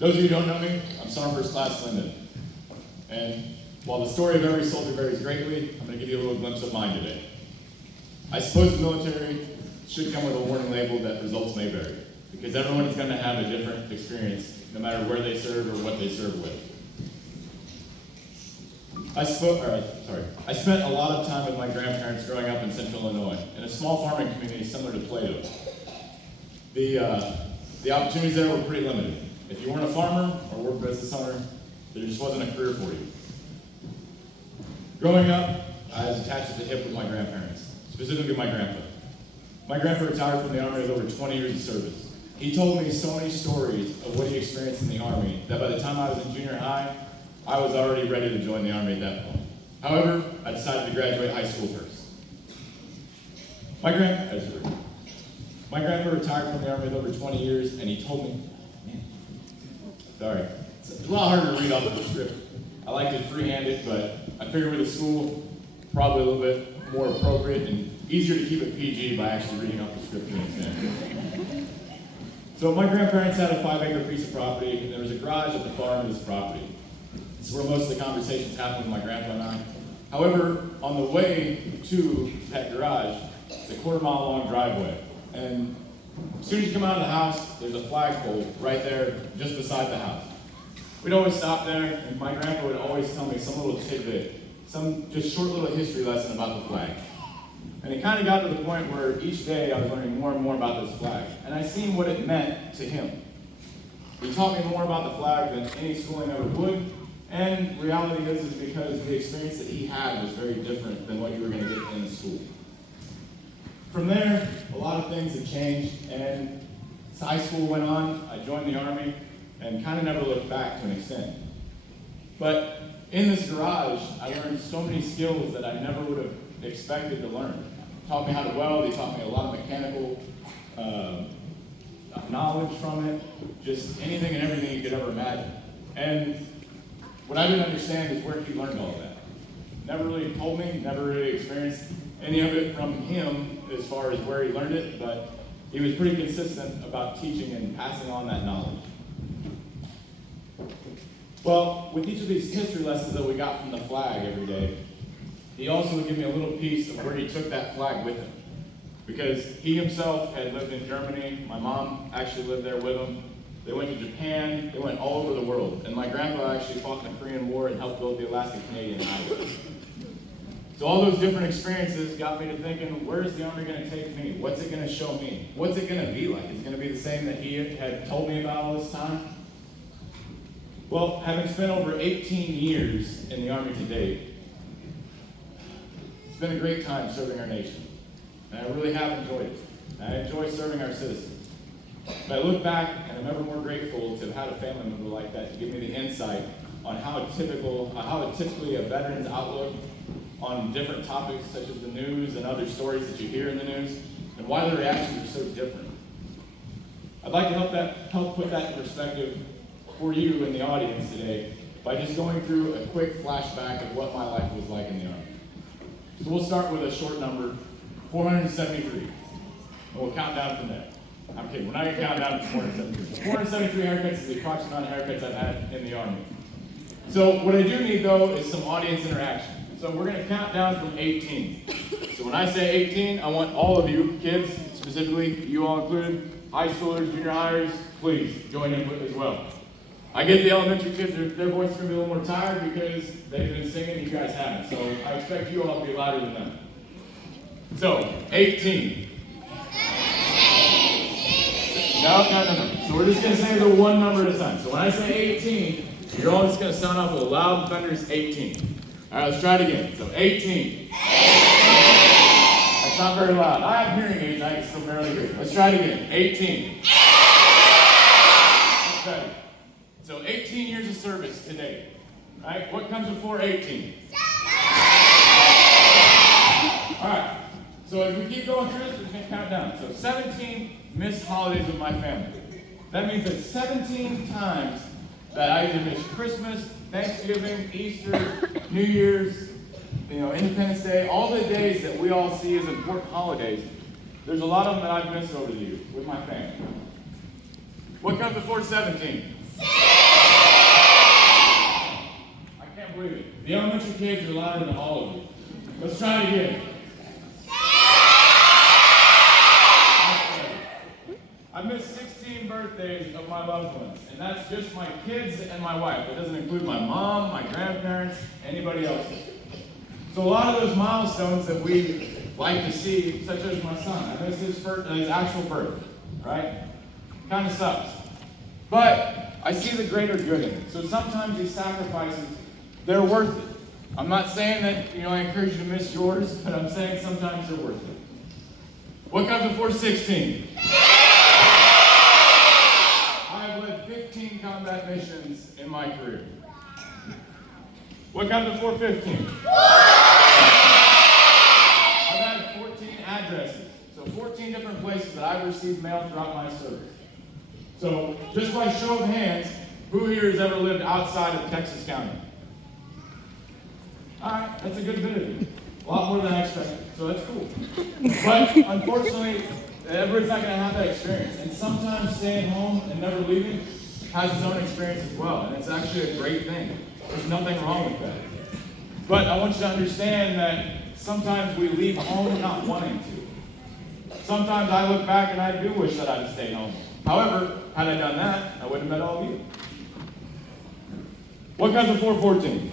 Those of you who don't know me, I'm Sergeant First Class Linden. And while the story of every soldier varies greatly, I'm going to give you a little glimpse of mine today. I suppose the military should come with a warning label that results may vary, because everyone is going to have a different experience, no matter where they serve or what they serve with. I spent a lot of time with my grandparents growing up in central Illinois, in a small farming community similar to Plato. The opportunities there were pretty limited. If you weren't a farmer or were a business owner, there just wasn't a career for you. Growing up, I was attached at the hip with my grandparents, specifically my grandpa. My grandpa retired from the Army with over 20 years of service. He told me so many stories of what he experienced in the Army that by the time I was in junior high, I was already ready to join the Army at that point. However, I decided to graduate high school first. My grandpa retired from the Army with over 20 years, and he told me, sorry, it's a lot harder to read off of the script. I like to freehand it, but I figured with a school, probably a little bit more appropriate and easier to keep it PG by actually reading off the script in the exam. So my grandparents had a 5-acre piece of property, and there was a garage at the far end of this property. This is where most of the conversations happened with my grandpa and I. However, on the way to that garage, it's a 1/4 mile long driveway. And as soon as you come out of the house, there's a flagpole right there just beside the house. We'd always stop there, and my grandpa would always tell me some little tidbit, some just short little history lesson about the flag. And it kind of got to the point where each day I was learning more and more about this flag, and I seen what it meant to him. He taught me more about the flag than any schooling ever would, and reality is because the experience that he had was very different than what you were going to get in school. From there, a lot of things had changed, and as high school went on, I joined the Army, and kind of never looked back to an extent. But in this garage, I learned so many skills that I never would have expected to learn. He taught me how to weld, he taught me a lot of mechanical knowledge from it, just anything and everything you could ever imagine. And what I didn't understand is where he learned all of that. Never really told me, never really experienced any of it from him as far as where he learned it, but he was pretty consistent about teaching and passing on that knowledge. Well, with each of these history lessons that we got from the flag every day, he also would give me a little piece of where he took that flag with him. Because he himself had lived in Germany, my mom actually lived there with him. They went to Japan, they went all over the world. And my grandpa actually fought in the Korean War and helped build the Alaska-Canadian Highway. So all those different experiences got me to thinking, where is the Army going to take me? What's it going to show me? What's it going to be like? Is it going to be the same that he had told me about all this time? Well, having spent over 18 years in the Army to date, it's been a great time serving our nation. And I really have enjoyed it. And I enjoy serving our citizens. But I look back and I'm ever more grateful to have had a family member like that to give me the insight on how typically a veteran's outlook on different topics such as the news and other stories that you hear in the news, and why the reactions are so different. I'd like to help put that in perspective for you in the audience today by just going through a quick flashback of what my life was like in the Army. So we'll start with a short number, 473, and we'll count down from there. I'm kidding, we're not going to count down to 473. 473 haircuts is the approximate amount of haircuts I've had in the Army. So what I do need though is some audience interaction. So we're going to count down from 18. So when I say 18, I want all of you, kids, specifically you all included, high schoolers, junior hires, please join in as well. I get the elementary kids, their voices are going to be a little more tired because they've been singing, you guys haven't. So I expect you all to be louder than them. So, 18. No. So we're just going to say the one number at a time. So when I say 18, you're all just going to sound off with a loud and thunderous 18. All right, let's try it again. So 18. That's not very loud. I have hearing aids, I can still barely hear it. Let's try it again. 18. That's better. So 18 years of service today. All right, what comes before 18? All right, so as we keep going through this, we're going to count down. So 17 missed holidays with my family. That means that 17 times that I either missed Christmas, Thanksgiving, Easter, New Year's, Independence Day, all the days that we all see as important holidays, there's a lot of them that I've missed over the years with my family. What comes before 17? believe it. The elementary kids are louder than all of you. Let's try it again. I missed 16 birthdays of my loved ones, and that's just my kids and my wife. It doesn't include my mom, my grandparents, anybody else. So a lot of those milestones that we like to see, such as my son, I missed his actual birth, right? Kind of sucks. But I see the greater good in it. So sometimes these sacrifices, they're worth it. I'm not saying that, I encourage you to miss yours, but I'm saying sometimes they're worth it. What comes before 16? I've led 15 combat missions in my career. What comes before 15? I've had 14 addresses. So 14 different places that I've received mail throughout my service. So just by show of hands, who here has ever lived outside of Texas County? All right, that's a good bit of you. A lot more than I expected, so that's cool. But unfortunately, everybody's not going to have that experience. And sometimes staying home and never leaving has its own experience as well. And it's actually a great thing. There's nothing wrong with that. But I want you to understand that sometimes we leave home not wanting to. Sometimes I look back and I do wish that I'd stayed home. However, had I done that, I wouldn't have met all of you. What comes before 14?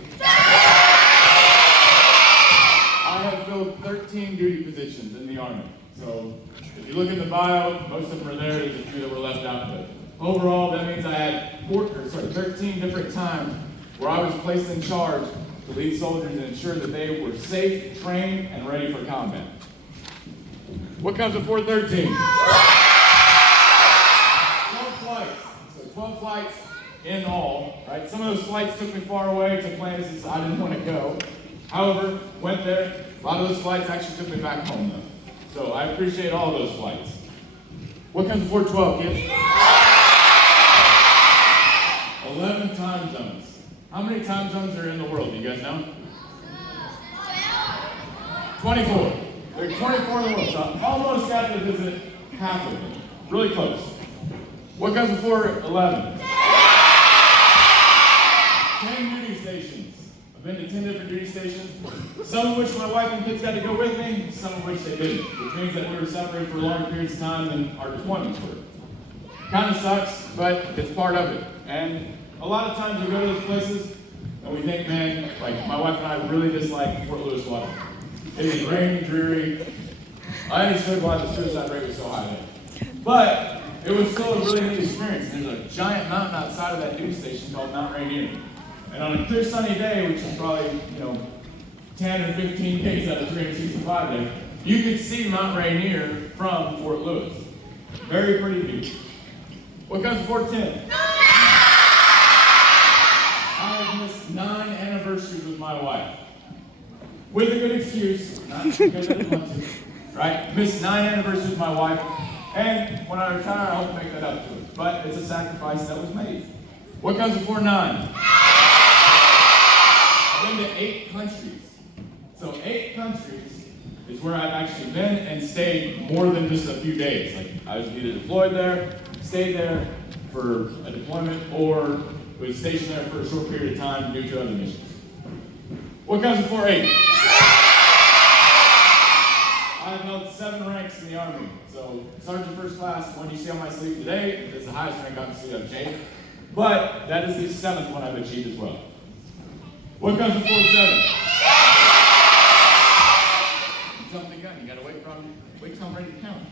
I have filled 13 duty positions in the Army. So if you look in the bio, most of them are there. There's a few that were left out. But overall, that means I had 13 different times where I was placed in charge to lead soldiers and ensure that they were safe, trained, and ready for combat. What comes before 13? 12 flights. So 12 flights in all, right? Some of those flights took me far away to places I didn't want to go. However, went there. A lot of those flights actually took me back home, though. So I appreciate all those flights. What comes before 12, kids? 11 time zones. How many time zones are in the world? Do you guys know? 24. There are 24 in the world, so I almost got to visit half of them. Really close. What comes before 11? 10 duty stations. I've been to 10 different duty stations, some of which my wife and kids got to go with me, some of which they didn't, which means that we were separated for longer periods of time than our deployments were. Kind of sucks, but it's part of it. And a lot of times we go to those places and we think, man, like my wife and I really dislike Fort Lewis, Washington. It is rainy, dreary. I understood why the suicide rate was so high there. But it was still a really neat experience. There's a giant mountain outside of that duty station called Mount Rainier. And on a clear sunny day, which is probably, 10 or 15 days out of 365 days, you could see Mount Rainier from Fort Lewis. Very pretty view. What comes before 10? I have missed 9 anniversaries with my wife. With a good excuse, not because I didn't want to, right? Missed 9 anniversaries with my wife, and when I retire, I hope to make that up to her. But it's a sacrifice that was made. What comes before 9? I've been to 8 countries. So 8 countries is where I've actually been and stayed more than just a few days. Like I was either deployed there, stayed there for a deployment, or was stationed there for a short period of time due to other missions. What comes before 8? I've held 7 ranks in the Army. So Sergeant First Class, one you see on my sleeve today, is the highest rank obviously I've achieved. But that is the 7th one I've achieved as well. What comes before 7? Jump the gun, you gotta wait till I'm ready to count.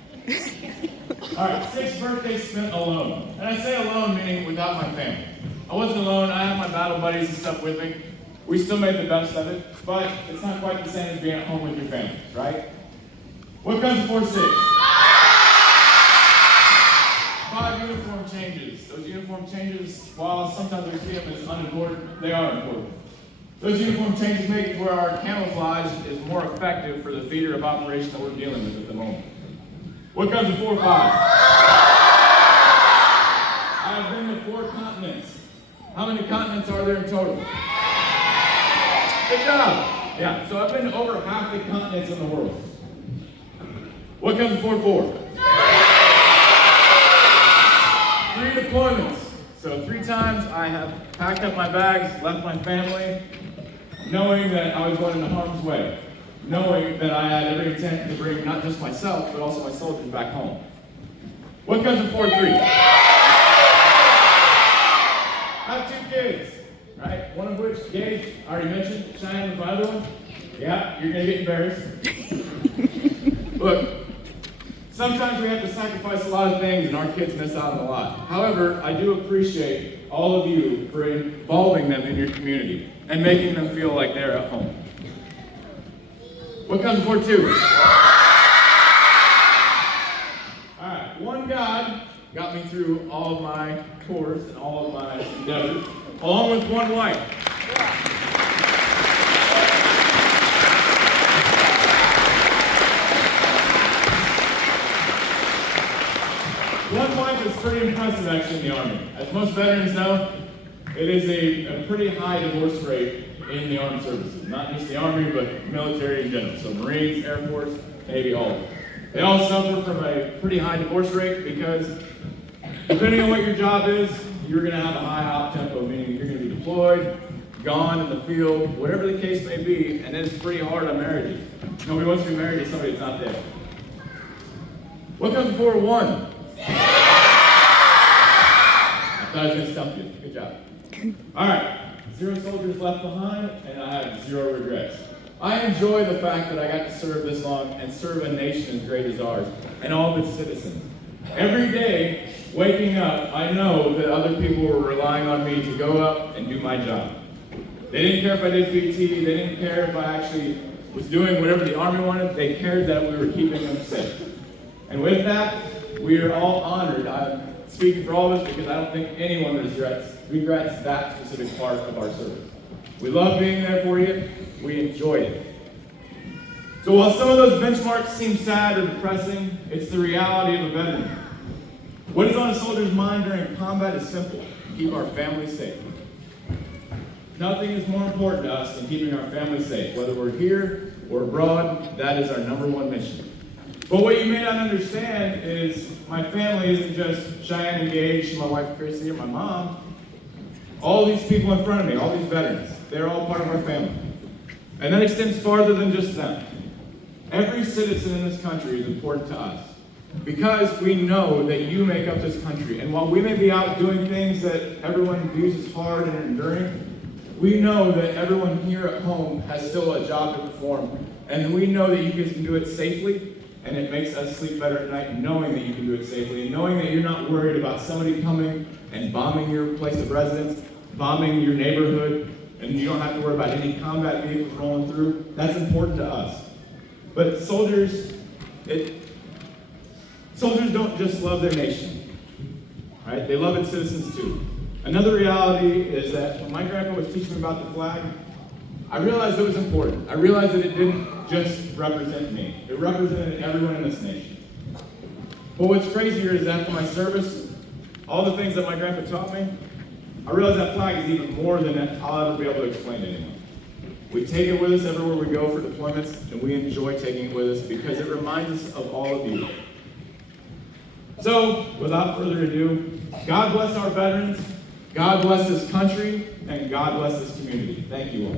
Alright, 6 birthdays spent alone. And I say alone meaning without my family. I wasn't alone, I had my battle buddies and stuff with me. We still made the best of it, but it's not quite the same as being at home with your family, right? What comes before 6? 5 uniform changes. Those uniform changes, while sometimes we see them as unimportant, they are important. Those uniform changes make it where our camouflage is more effective for the theater of operation that we're dealing with at the moment. What comes before 5? I've been to 4 continents. How many continents are there in total? Good job. Yeah, so I've been to over half the continents in the world. What comes before 4? 3 deployments. So 3 times I have packed up my bags, left my family, knowing that I was going into harm's way, knowing that I had every intent to bring not just myself, but also my soldiers back home. What comes before 3? I have 2 kids, right? One of which, Gage, I already mentioned. Cheyenne was my other one. Yeah, you're going to get embarrassed. Look, sometimes we have to sacrifice a lot of things and our kids miss out on a lot. However, I do appreciate all of you for involving them in your community and making them feel like they're at home. What comes before 2? All right, one God got me through all of my tours and all of my endeavors, along with one wife. One wife is pretty impressive actually in the Army. As most veterans know, it is a pretty high divorce rate in the armed services. Not just the Army, but military in general. So Marines, Air Force, Navy, all of them. They all suffer from a pretty high divorce rate because depending on what your job is, you're going to have a high op tempo, meaning you're going to be deployed, gone in the field, whatever the case may be, and it's pretty hard on marriages. Nobody wants to be married to somebody that's not there. What comes before 1? I thought I was going to stump you. Good job. All right. 0 soldiers left behind, and I have 0 regrets. I enjoy the fact that I got to serve this long and serve a nation as great as ours and all of its citizens. Every day, waking up, I know that other people were relying on me to go up and do my job. They didn't care if I did PT, they didn't care if I actually was doing whatever the Army wanted, they cared that we were keeping them safe. And with that, we are all honored. I'm speaking for all of us because I don't think anyone regrets that specific part of our service. We love being there for you. We enjoy it. So while some of those benchmarks seem sad or depressing, it's the reality of a veteran. What is on a soldier's mind during combat is simple: keep our family safe. Nothing is more important to us than keeping our family safe. Whether we're here or abroad, that is our #1 mission. But what you may not understand is my family isn't just Cheyenne and Gage, my wife Chrissy, and my mom. All these people in front of me, all these veterans, they're all part of our family. And that extends farther than just them. Every citizen in this country is important to us because we know that you make up this country. And while we may be out doing things that everyone views as hard and enduring, we know that everyone here at home has still a job to perform. And we know that you guys can do it safely. And it makes us sleep better at night knowing that you can do it safely and knowing that you're not worried about somebody coming and bombing your place of residence, bombing your neighborhood, and you don't have to worry about any combat vehicles rolling through. That's important to us. But soldiers don't just love their nation, right? They love its citizens too. Another reality is that when my grandpa was teaching me about the flag, I realized it was important. I realized that it didn't just represent me. It represented everyone in this nation. But what's crazier is after my service, all the things that my grandpa taught me, I realized that flag is even more than I'll ever be able to explain to anyone. We take it with us everywhere we go for deployments, and we enjoy taking it with us because it reminds us of all of you. So, without further ado, God bless our veterans, God bless this country, and God bless this community. Thank you all.